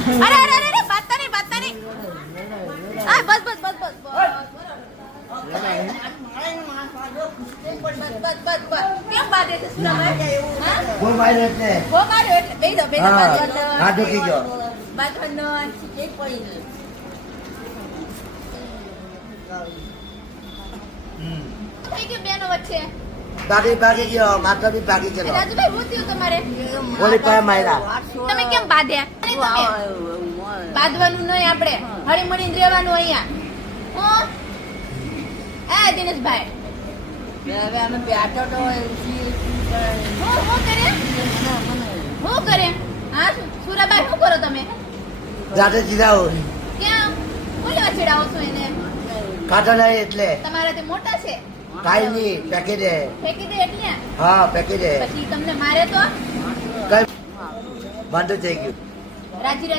અરે અરે અરે બાતતા નહીં આ બસ બસ બસ બસ કેમ બાદે છે સુરાભાઈ બહુ માર્યો એટલે બહુ માર્યો એટલે બેહી દો હા ઢોકી ગયો બાજવાનો એક પડી થઈ ગયું બેનો વચ્ચે ભાગી ગયો માત્ર બી ભાગી ગયો રાજુભાઈ હું થયું તમારે ઓલી પાસે માર્યા તમે કેમ બાંધ્યા બાંધવાનું નહીં આપણે હળી મળીને રહેવાનું અહીંયા હું દિનેશભાઈ હું કરે હા સુરાભાઈ શું કરો તમે જાતે જીરાવો ક્યાં બોલવા ચડાવો છો એને કાઢો નહીં એટલે તમારાથી મોટા છે કાઈ નહીં પેકી દે ફેંકી દે એટલે હા પેકી દે પછી તમને મારે તો કઈ બાંધો થઈ ગયું રાજી રાજી